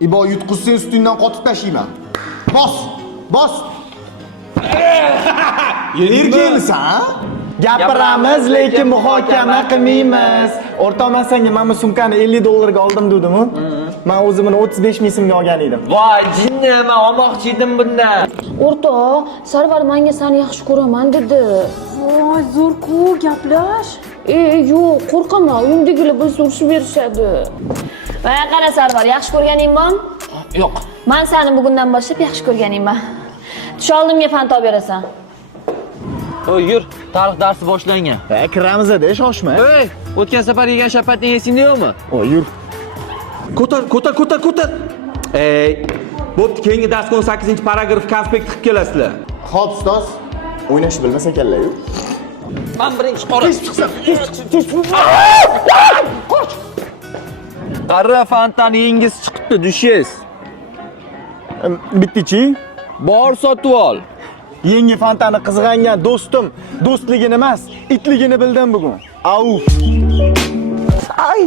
İbo yutqizsang ustingdan qotib tashlayman. Bos! Bos! Erkakmisan, ha? Gapiramiz, lekin muhokama qilmaymiz. O'rtoqman senga mana bu sumkani $50 ga oldim dedim-ku. Men o'zimni 35 ming so'mga olgan edim. Voy, jinni, men olmoqchi edim bundan. O'rtoq, Sarvar menga seni yaxshi ko'raman dedi. Voy, zo'r-ku, gaplash. Yo'q, qo'rqaman. Uyimdagilar bilsa urishib berishadi. Mana qara Sarvar, yaxshi ko'rganing bormi? Yo'q. Men seni bugundan boshlab yaxshi ko'rganingman. Tush oldimga fanta olib berasan. Hoy, yur, tarix darsi boshlangan. Kiramiz-da, shoshma. Ey, o'tgan safar yegan shapatning esingda yo'qmi? Yur. Ko'tar. Bo'pti, keyingi dars 18-paragraf konspekt qilib kelasizlar. Xo'p, ustoz. O'ynashni bilmasa ekanlar-ku. Men birinchi qora. Qara fantani yengiz chiqibdi, dushes. Bittichi. Bor sotib ol. Yangi fantani qizg'angan do'stim, do'stligini emas, itligini bildim bugun. Au. Ay.